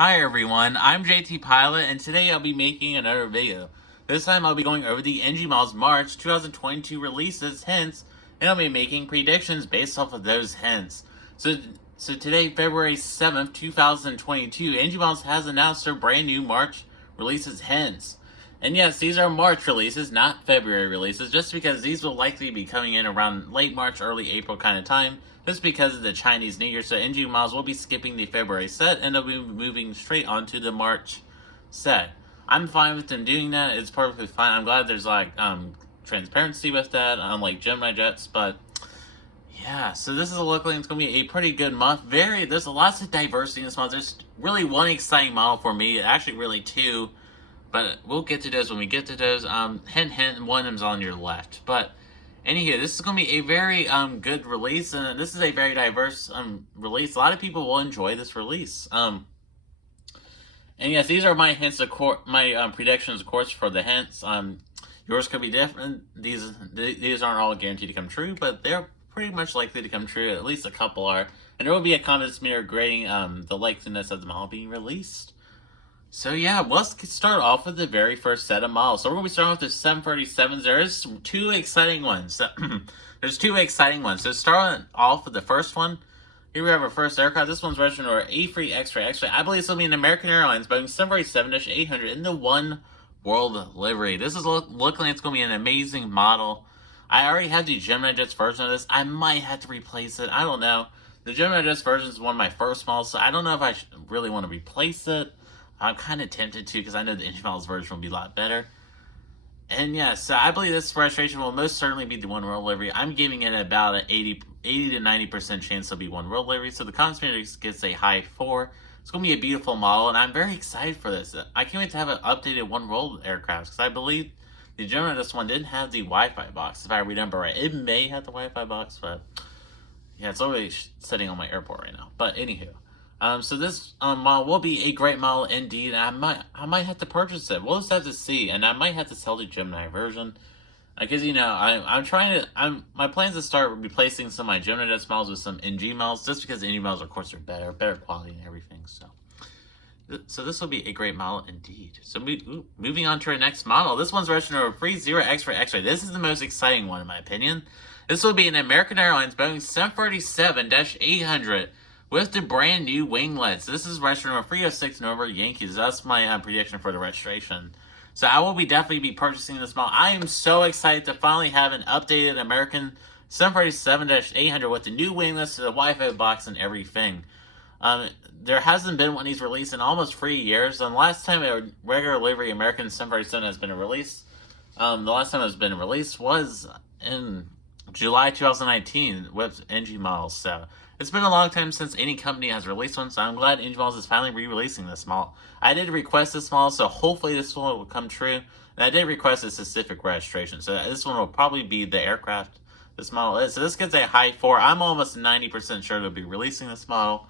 Hi everyone, I'm JT Pilot, and today I'll be making another video. This time I'll be going over the NG Malls March 2022 releases, hints, and I'll be making predictions based off of those hints. So today, February 7th, 2022, NG Malls has announced their brand new March releases, hints. And yes, these are March releases, not February releases, just because these will likely be coming in around late March, early April kind of time, just because of the Chinese New Year. So NG Miles will be skipping the February set, and they'll be moving straight onto the March set. I'm fine with them doing that. It's perfectly fine. I'm glad there's transparency with that, unlike Gemini Jets, but yeah, so this is a look like it's going to be a pretty good month. There's lots of diversity in this month. There's really one exciting model for me, actually really two, but we'll get to those when we get to those. Hint, hint, one of them's on your left. But anywho, this is going to be a very good release, and this is a very diverse release. A lot of people will enjoy this release. And yes, these are my hints, my predictions, of course, for the hints. Yours could be different. These aren't all guaranteed to come true, but they're pretty much likely to come true. At least a couple are. And there will be a comments meter grading the likeliness of the model being released. So yeah, let's start off with the very first set of models. So we're going to be starting with the 737s. There's two exciting ones. There's two exciting ones. So starting off with the first one, here we have our first aircraft. This one's registered or A3 X-ray X-ray. I believe this will be an American Airlines Boeing 747-800 in the One World livery. This is looking like it's going to be an amazing model. I already have the Gemini Jets version of this. I might have to replace it. I don't know. The Gemini Jets version is one of my first models, so I don't know if I really want to replace it. I'm kind of tempted to because I know the NG Miles version will be a lot better. And yes, so I believe this registration will most certainly be the One World livery. I'm giving it about an 80 to 90% chance it'll be One World livery. So the comments gets a high 4. It's going to be a beautiful model, and I'm very excited for this. I can't wait to have an updated One World aircraft because I believe the Gemini this one didn't have the Wi-Fi box, if I remember right. It may have the Wi-Fi box, but yeah, it's always sitting on my airport right now. But anywho. So this model will be a great model indeed. I might have to purchase it. We'll just have to see, and I might have to sell the Gemini version, because my plans to start replacing some of my Gemini Jets models with some NG models, just because the NG models, of course, are better quality and everything. So this will be a great model indeed. So moving on to our next model. This one's registered over 30 X-ray X-ray. This is the most exciting one in my opinion. This will be an American Airlines Boeing 747-800. with the brand new winglets. This is registration number 306 Nova Yankees. That's my prediction for the registration. So I will definitely be purchasing this model. I am so excited to finally have an updated American 747-800 with the new winglets, the Wi-Fi box, and everything. There hasn't been one of these released in almost 3 years. And the last time a regular livery American 747 has been released, the last time it has been released was in July 2019 with NG models. So it's been a long time since any company has released one, so I'm glad NG Models is finally re-releasing this model. I did request this model, so hopefully this one will come true. And I did request a specific registration, so this one will probably be the aircraft this model is. So this gets a high 4. I'm almost 90% sure they'll be releasing this model.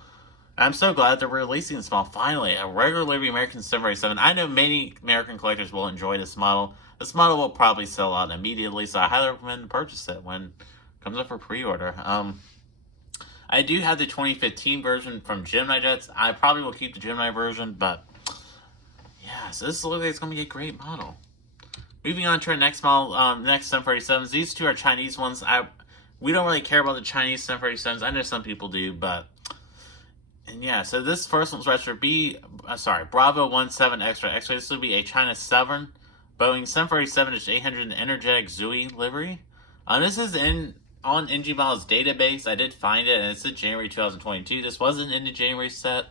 I'm so glad they're releasing this model finally. A regular livery American 747. I know many American collectors will enjoy this model. This model will probably sell out immediately, so I highly recommend to purchase it when it comes up for pre-order. I do have the 2015 version from Gemini Jets. I probably will keep the Gemini version, but yeah, so this looks like it's going to be a great model. Moving on to our next model, next 747s. These two are Chinese ones. We don't really care about the Chinese 747s. I know some people do, and yeah, so this first one's registered Bravo 17 X-ray X-ray. This will be a China 7 Boeing 747-800 energetic Zooey livery. This is on NG Miles database. I did find it, and it's in January 2022. This wasn't in the January set,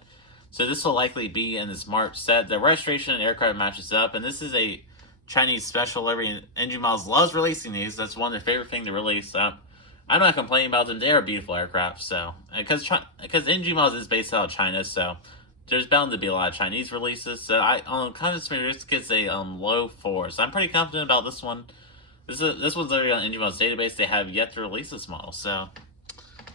so this will likely be in this March set. The registration and aircraft matches up, and this is a Chinese special livery, and NG Miles loves releasing these. That's one of their favorite things to release. I'm not complaining about them. They are beautiful aircraft, so because NG Miles is based out of China, so there's bound to be a lot of Chinese releases. So Comments this gets a low 4. So I'm pretty confident about this one. This one's already on NG Miles database. They have yet to release this model, so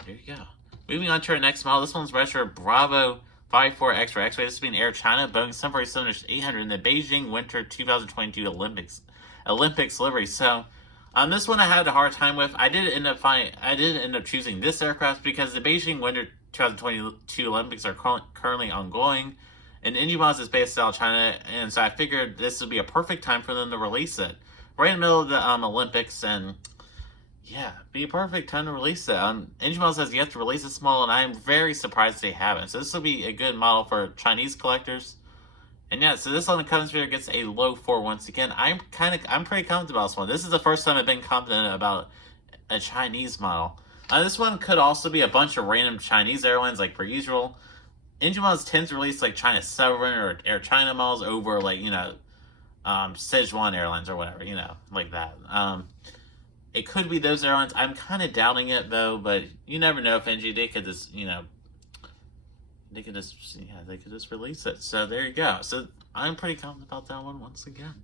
there you go. Moving on to our next model. This one's registered Bravo 54 X-ray X-ray. This will be an Air China Boeing 747-800 in the Beijing Winter 2022 Olympics livery. So this one I had a hard time with. I did end up choosing this aircraft because the Beijing Winter 2022 Olympics are currently ongoing, And NG Miles is based out of China, and so I figured this would be a perfect time for them to release it. Right in the middle of the Olympics, and yeah, be a perfect time to release it. NG Miles has yet to release this model, and I am very surprised they haven't. So this will be a good model for Chinese collectors. And yeah, so this on the Coven Sphere gets a low 4 once again. I'm pretty confident about this one. This is the first time I've been confident about a Chinese model. This one could also be a bunch of random Chinese airlines, like per usual. NG Miles tends to release like China Southern or Air China models over like, Sichuan Airlines or whatever, like that. It could be those airlines. I'm kind of doubting it though, but you never know if NG, they could just, they could just release it. So there you go. So I'm pretty confident about that one once again.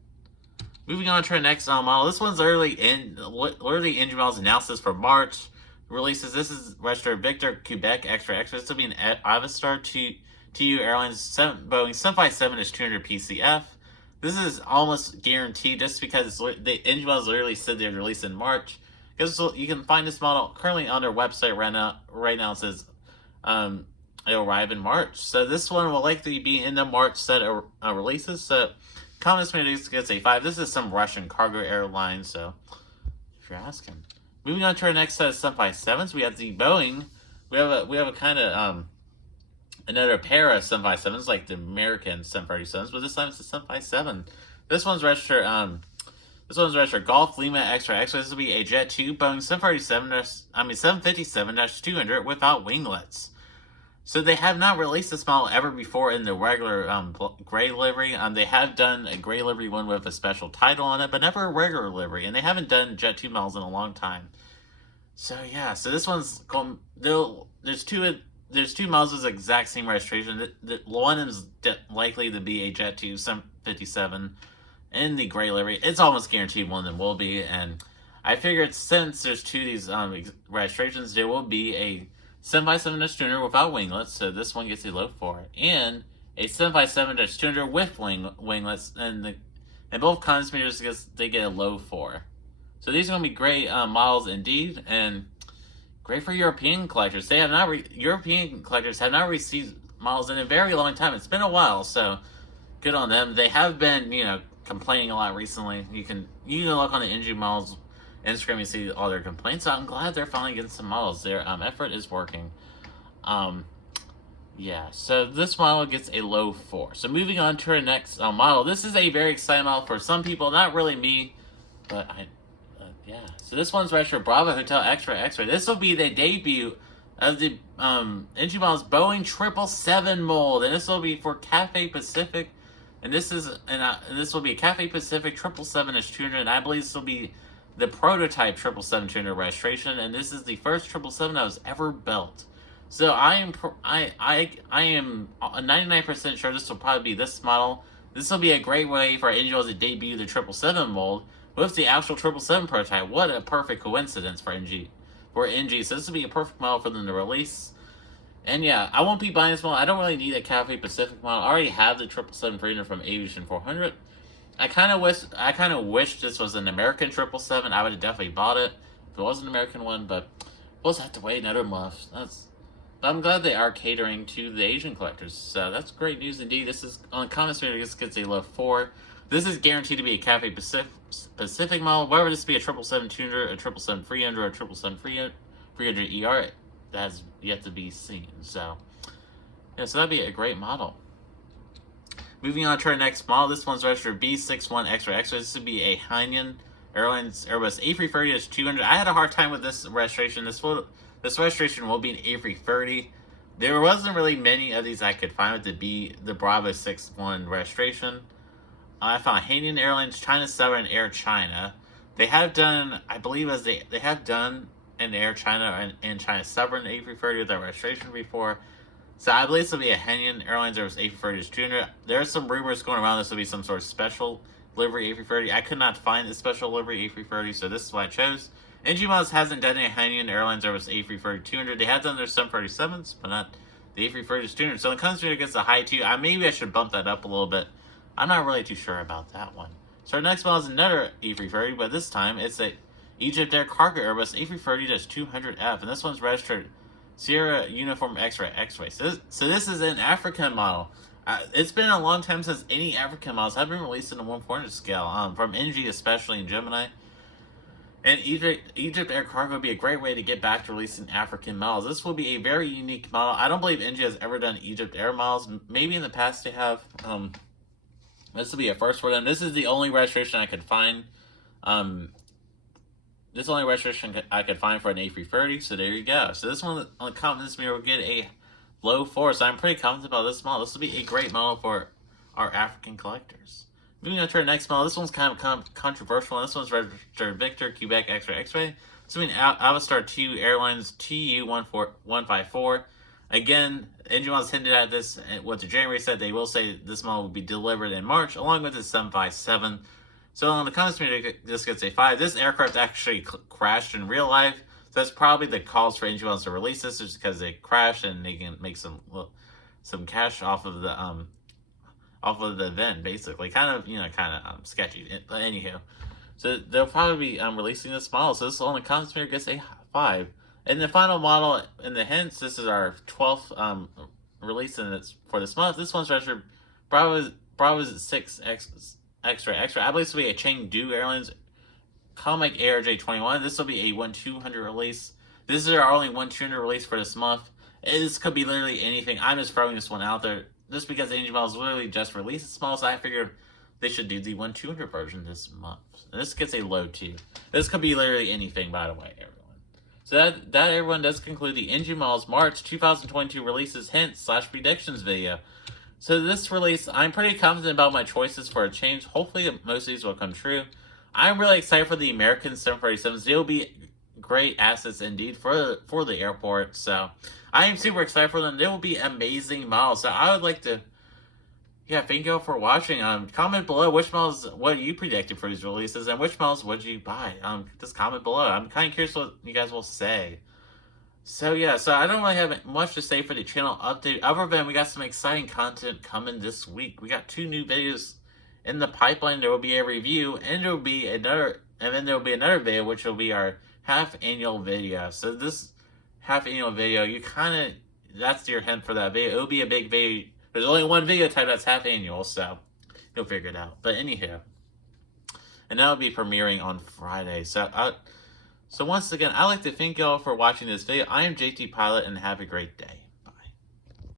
Moving on to our next model. This one's literally NG Miles announced this for March releases. This is registered Victor Quebec Extra. This will be an Avistar TU Airlines Boeing 757-200 PCF. This is almost guaranteed just because the NG Miles literally said they'd release in March. Because you can find this model currently on their website right now. Right now it says it'll arrive in March. So this one will likely be in the March set of releases. So Common gets a 5. This is some Russian cargo airline, so if you're asking. Moving on to our next set of 757s, we have the Boeing. We have a kind of another pair of 757s like the American 737s, but this time it's a 757. This one's registered Golf Lima Extra. This will be a Jet 2 Boeing 757-200 without winglets. So they have not released this model ever before in the regular gray livery. They have done a gray livery one with a special title on it, but never a regular livery. And they haven't done Jet 2 models in a long time. So yeah, so this one's called, there's two models with the exact same registration. The one is likely to be a Jet 2 757 in the gray livery. It's almost guaranteed one of them will be. And I figured since there's two of these registrations, there will be a 757-200 without winglets, so this one gets a low 4, and a 757-200 with winglets, and both conspirators they get a low 4. So these are going to be great models indeed, and great for European collectors. They have not European collectors have not received models in a very long time. It's been a while, so good on them. They have been complaining a lot recently. You can look on the NG models Instagram, you see all their complaints. So I'm glad they're finally getting some models. Their effort is working. Yeah, so this model gets a low 4. So moving on to our next model. This is a very exciting model for some people. Not really me, but yeah. So this one's registered Bravo Hotel Extra. This will be the debut of the NG Miles Boeing 777 mold, and this will be for Cathay Pacific. And this will be a Cathay Pacific 777-200, and I believe this will be the prototype 777-200 registration, and this is the first 777 that was ever built. So I am 99% sure this will probably be this model. This will be a great way for NG to debut the 777 mold with the actual 777 prototype. What a perfect coincidence for NG. So this will be a perfect model for them to release. And yeah, I won't be buying this model. I don't really need a Cathay Pacific model. I already have the 777-300 from Aviation 400. I kind of wish this was an American 777. I would have definitely bought it if it was an American one, but we'll just have to wait another month. But I'm glad they are catering to the Asian collectors, so that's great news indeed. This is on comments. This gets a low 4. This is guaranteed to be a Cathay Pacific model. Whether this be a 777-200, a 777-300, or a 777-300 ER, that has yet to be seen. So yeah, so that'd be a great model. Moving on to our next model, this one's registered B61 Extra. This would be a Hainan Airlines Airbus A330-200. I had a hard time with this registration. This registration will be an A330. There wasn't really many of these I could find with the Bravo 61 registration. I found Hainan Airlines, China Southern, Air China. They have done, I believe, they have done an Air China and China Southern A330 with that registration before. So I believe this will be a Hainan Airlines Airbus A330-200. There are some rumors going around this will be some sort of special livery A330. I could not find the special livery A330, so this is what I chose. NG Miles hasn't done a Hainan Airlines Airbus A330-200. They have done their 737s, but not the A330-200. So when it comes to against the high 2, maybe I should bump that up a little bit. I'm not really too sure about that one. So our next model is another A330, but this time it's a Egypt Air Cargo Airbus A330-200F, and this one's registered Sierra Uniform X-Ray. So this is an African model. It's been a long time since any African models have been released in a 1/4 scale, from NG especially in Gemini. And Egypt Air Cargo would be a great way to get back to releasing African models. This will be a very unique model. I don't believe NG has ever done Egypt Air models. Maybe in the past they have. This will be a first for them. This is the only registration I could find. This is the only registration I could find for an A330. So there you go. So this one on the confidence meter will get a low 4. So I'm pretty confident about this model. This will be a great model for our African collectors. Moving on to our next model, this one's kind of controversial. This one's registered Victor, Quebec, X-Ray, X-Ray. This will be an Avastar 2 Airlines TU154. Again, NG Models hinted at this. What the January said, they will say this model will be delivered in March, along with the 757. So on the comments meter, this gets a 5. This aircraft actually crashed in real life. So that's probably the cause for NG Models to release this, just because they crashed and they can make some cash off of the event, basically. Kind of sketchy. But anywho, so they'll probably be releasing this model. So this on the comments meter gets a 5. And the final model in the hints, this is our 12th release for this month. This one's registered Bravo 6 X-Ray. I believe this will be a Chengdu Airlines Comic ARJ21. This will be a 1/200 release. This is our only 1/200 release for this month. This could be literally anything. I'm just throwing this one out there just because NG Models literally just released this model, so I figured they should do the 1/200 version this month. And this gets a low 2. This could be literally anything, by the way, everyone. So that everyone, does conclude the NG Models March 2022 releases hints / predictions video. So this release, I'm pretty confident about my choices for a change. Hopefully most of these will come true. I'm really excited for the American 737s. They'll be great assets indeed for the airport. So I am super excited for them. They will be amazing models. So I would like to, thank you all for watching. Comment below what you predicted for these releases and which models would you buy. Just comment below. I'm kind of curious what you guys will say. So so I don't really have much to say for the channel update, other than we got some exciting content coming this week. We got 2 new videos in the pipeline. There will be a review, and there will be another video, which will be our half-annual video. So this half-annual video, that's your hint for that video. It will be a big video. There's only one video type that's half-annual, so you'll figure it out. But anyhow, and that will be premiering on Friday. So once again, I'd like to thank y'all for watching this video. I am JT Pilot, and have a great day.